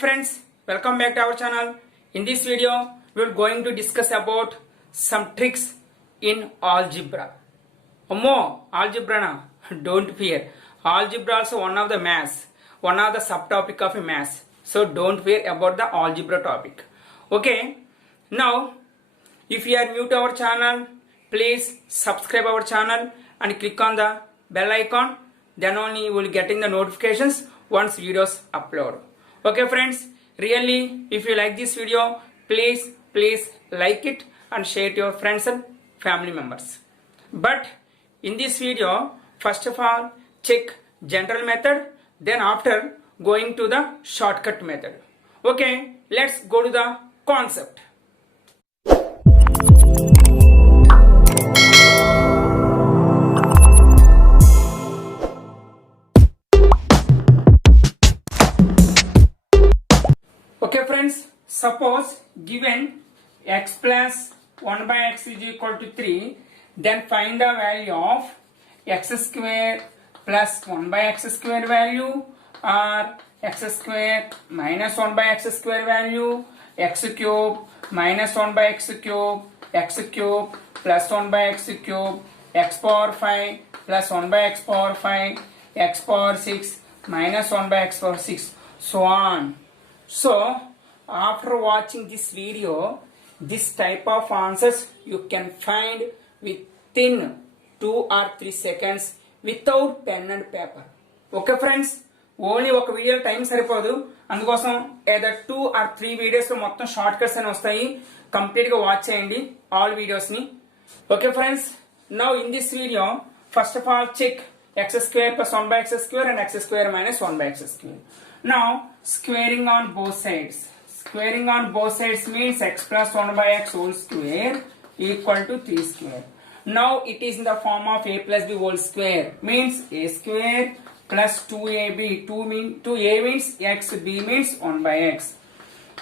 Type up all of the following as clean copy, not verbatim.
friends, welcome back to our channel. In this video, we are going to discuss about some tricks in algebra. Algebra na? Don't fear. Algebra also one of the maths, one of the subtopic of maths. So don't fear about the algebra topic. Okay. Now, if you are new to our channel, please subscribe our channel and click on the bell icon. Then only you will getting the notifications once videos upload. Okay friends, really if you like this video, please like it and share it to your friends and family members. But in this video, first of all check general method, then after going to the shortcut method. Okay, let's go to the concept. Okay friends, suppose given x plus 1 by x is equal to 3, then find the value of x square plus 1 by x square value, or x square minus 1 by x square value, x cube minus 1 by x cube plus 1 by x cube, x power 5 plus 1 by x power 5, x power 6 minus 1 by x power 6, so on. So, after watching this video, this type of answers you can find within 2 or 3 seconds without pen and paper. Okay friends, only one video time సరిపోదు, అందుకోసం either 2 or 3 videos లో మొత్తం short cuts అని వస్తాయి. Complete గా watch చేయండి all videos ని. Okay friends, now in this video, first of all check x square plus 1 by x square and x square minus 1 by x square. Now squaring on both sides. Squaring on both sides means x plus 1 by x whole square equal to 3 square. Now it is in the form of a plus b whole square, means a square plus 2ab. 2a means x, b means 1 by x,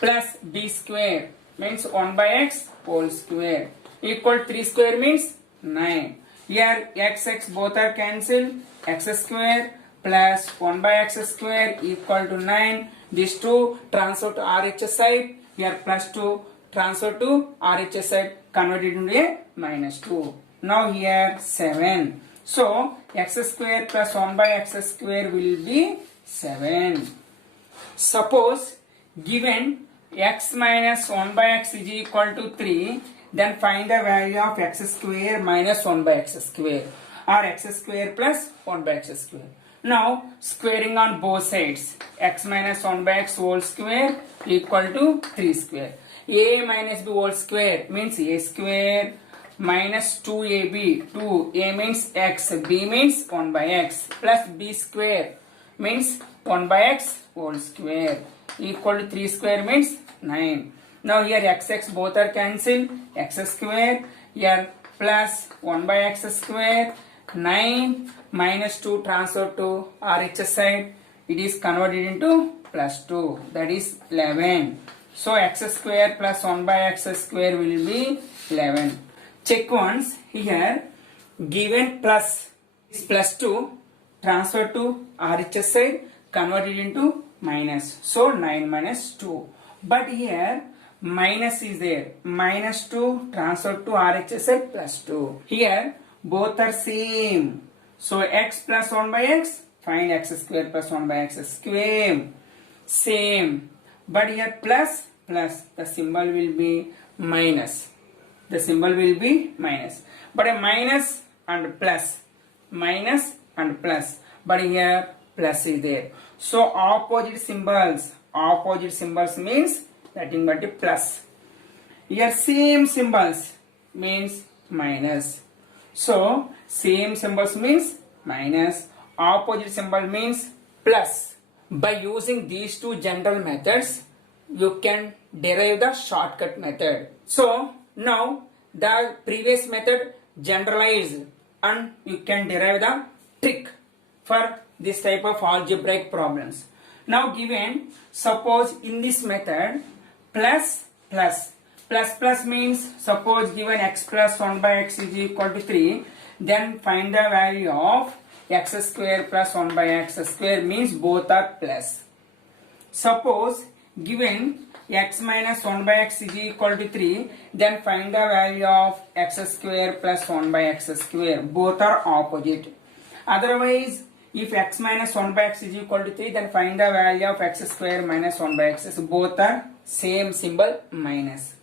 plus b square means 1 by x whole square equal 3 square means 9. Here x both are cancelled. X square plus 1 by x square equal to 9. These two transfer to RHS side. Here plus 2 transfer to RHS side, converted into a minus 2. Now here 7. So x square plus 1 by x square will be 7. Suppose given x minus 1 by x is equal to 3, then find the value of x square minus 1 by x square, or x square plus 1 by x square. Now squaring on both sides, x minus 1 by x whole square equal to 3 square. A minus b whole square means a square minus 2ab. 2a means x, b means 1 by x, plus b square means 1 by x whole square equal to 3 square means 9. Now here x both are cancelled. X square here plus 1 by x square, 9 minus 2 transfer to RHS side, it is converted into plus 2, that is 11. So x square plus 1 by x square will be 11. Check once. Here given plus is plus 2 transfer to RHS side, converted into minus, so 9 minus 2. But here minus is there, minus 2 transfer to RHS side plus 2. Here both are same, so x plus 1 by x, find x square plus 1 by x square, same. But here plus the symbol will be minus. The symbol will be minus. But a minus and plus, minus and plus. But here plus is there. So opposite symbols means nothing but a plus. Here same symbols means minus. So same symbols means minus, opposite symbol means plus. By using these two general methods, you can derive the shortcut method. So now the previous method generalized, and you can derive the trick for this type of algebraic problems. Now given, suppose in this method plus means, suppose given x plus 1 by x is equal to 3, then find the value of x square plus 1 by x square, means both are plus. Suppose given x minus 1 by x is equal to 3, then find the value of x square plus 1 by x square. Both are opposite. Otherwise, if x minus 1 by x is equal to 3, then find the value of x square minus 1 by x. So both are same symbol, minus.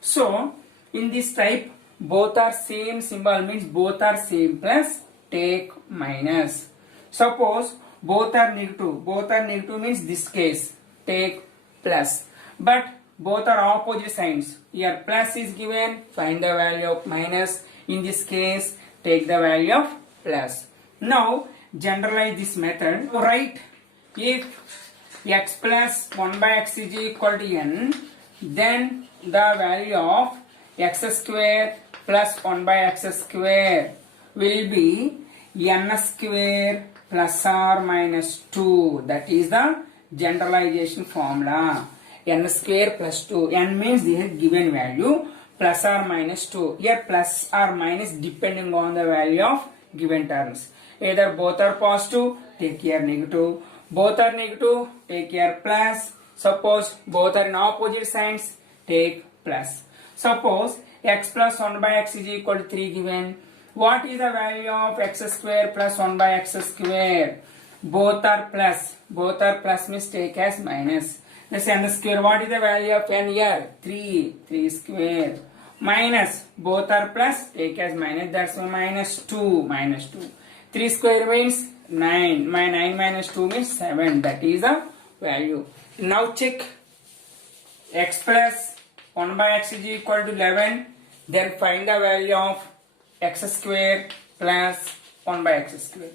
So in this type, both are same symbol means both are same, plus take minus. Suppose both are negative means this case take plus. But both are opposite signs. Here plus is given, find the value of minus. In this case, take the value of plus. Now generalize this method. Write if x plus 1 by x is equal to n, then the value of x square plus 1 by x square will be n square plus or minus 2. That is the generalization formula. N square plus 2. N means the given value plus or minus 2. Here plus or minus depending on the value of given terms. Either both are positive, take here negative. Both are negative, take here plus. Suppose both are in opposite signs, take plus. Suppose x plus 1 by x is equal to 3 given. What is the value of x square plus 1 by x square? Both are plus. Both are plus means take as minus. Let's n square. What is the value of n here? 3. 3 square. Minus. Both are plus. Take as minus. That's why minus 2. Minus 2. 3 square means 9. 9 minus 2 means 7. That is the value. Now check. X plus 1 by x is equal to 11. Then find the value of x square plus 1 by x square.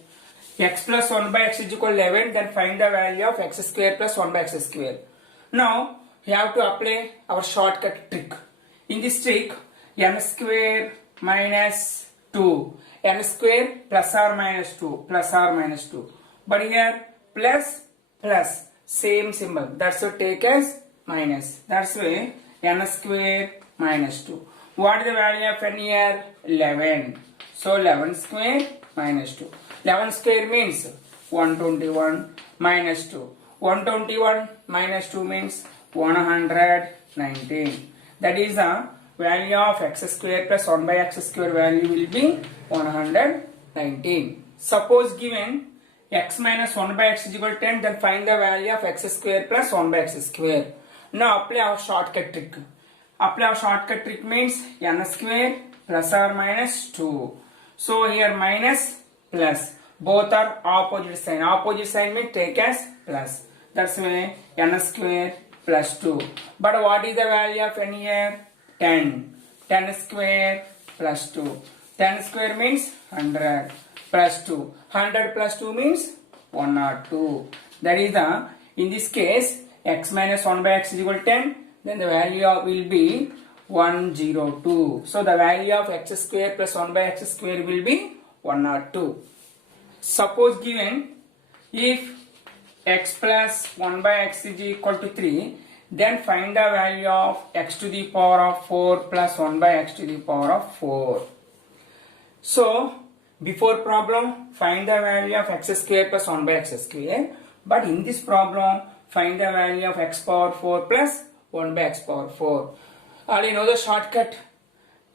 X plus 1 by x is equal to 11. Then find the value of x square plus 1 by x square. Now we have to apply our shortcut trick. In this trick, n square minus 2, n square plus or minus 2, plus or minus 2. But here plus plus same symbol. That's why take as minus. That's why n square minus 2. What is the value of n here? 11. So 11 square minus 2. 11 square means 121 minus 2. 121 minus 2 means 119. That is the value of x square plus 1 by x square value will be 119. Suppose given x minus 1 by x is equal to 10, then find the value of x square plus 1 by x square. Now apply our shortcut trick. Apply our shortcut trick means n square plus or minus 2. So here minus plus. Both are opposite sign. Opposite sign means take as plus. That's why n square plus 2. But what is the value of n here? 10. 10 square plus 2. 10 square means 100 plus 2. 100 plus 2 means 102. That is the, in this case, x minus 1 by x is equal to 10. Then the value of will be 102. So the value of x square plus 1 by x square will be 102. Suppose given if x plus 1 by x is equal to 3, then find the value of x to the power of 4 plus 1 by x to the power of 4. So before problem, find the value of x square plus 1 by x square. But in this problem, find the value of x power 4 plus 1 by x power 4. Already know the shortcut.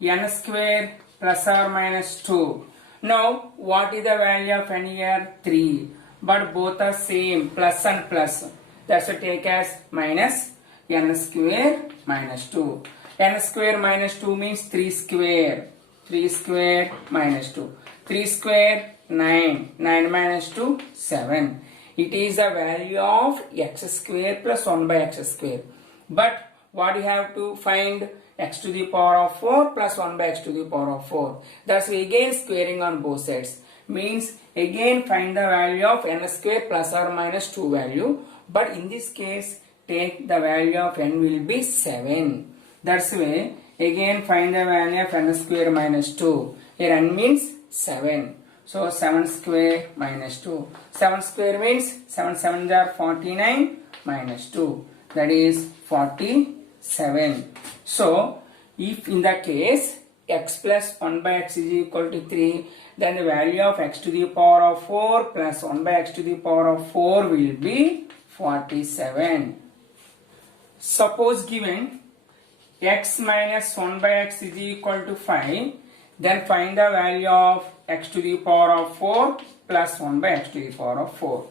N square plus or minus 2. Now, what is the value of n here? 3. But both are same, plus and plus. That's why take as minus n square minus 2. N square minus 2 means 3 square. 3 square minus 2. 3 square 9. 9 minus 2 7. It is the value of x square plus 1 by x square. But what you have to find? X to the power of 4 plus 1 by x to the power of 4. That's again squaring on both sides. Means again find the value of n square plus or minus 2 value. But in this case, take the value of n will be 7. That's why again find the value of n square minus 2. Here n means 7. So 7 square minus 2. 7 square means 7 7s are 49 minus 2. That is 47. So if in the case x plus 1 by x is equal to 3, then the value of x to the power of 4 plus 1 by x to the power of 4 will be 47. suppose given x minus 1 by x is equal to 5, then find the value of x to the power of 4 plus 1 by x to the power of 4.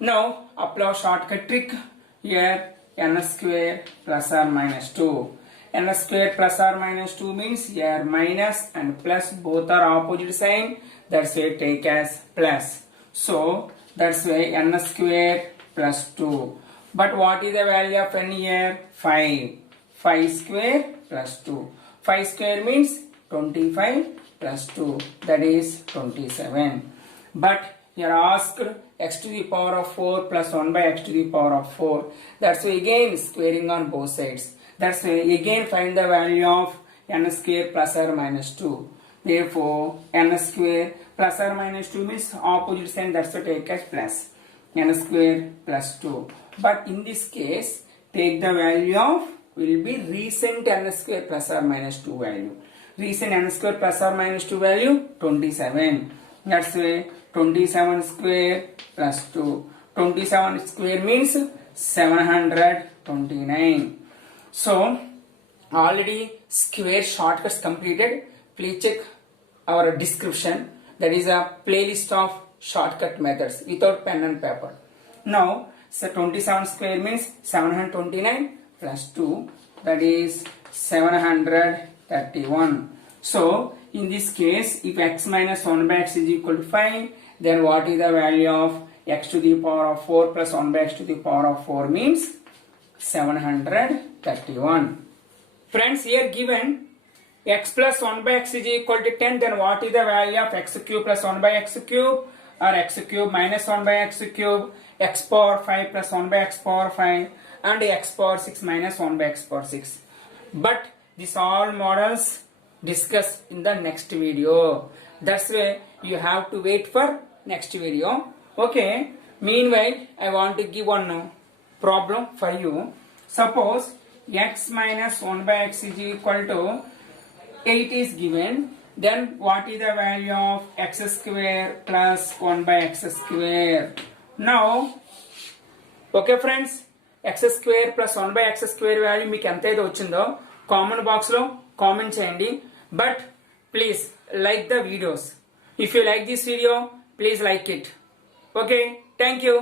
Now apply shortcut trick here, n square plus or minus 2. N square plus or minus 2 means here minus and plus both are opposite sign, that's why take as plus. So that's why n square plus 2. But what is the value of n here? 5. 5 square plus 2. 5 square means 25 plus 2, that is 27. But here asked x to the power of 4 plus 1 by x to the power of 4. That's why again squaring on both sides. That's why again find the value of n square plus or minus 2. Therefore n square plus or minus 2 means opposite sign, that's why take as plus. N square plus 2. But in this case take the value of will be recent n square plus or minus 2 value. Recent n square plus or minus 2 value 27. That's why 27 square plus 2. 27 square means 729. So already square shortcuts completed. Please check our description. That is a playlist of shortcut methods without pen and paper. Now so 27 square means 729 plus 2, that is 731. So in this case if x minus 1 by x is equal to 5, then what is the value of x to the power of 4 plus 1 by x to the power of 4 means 731. Friends, here given x plus 1 by x is equal to 10, then what is the value of x cube plus 1 by x cube, or x cube minus 1 by x cube, x power 5 plus 1 by x power 5, and x power 6 minus 1 by x power 6. But these all models discussed in the next video. That's why you have to wait for next video. Okay. Meanwhile, I want to give one problem for you. Suppose x minus 1 by x is equal to 8 is given. Then what is the value of x square plus 1 by x square? Now, okay friends, x square plus 1 by x square value మీకు ఎంత అయితే వచ్చిందో comment box లో comment చేయండి. But please like the videos. If you like this video, please like it. Okay, thank you.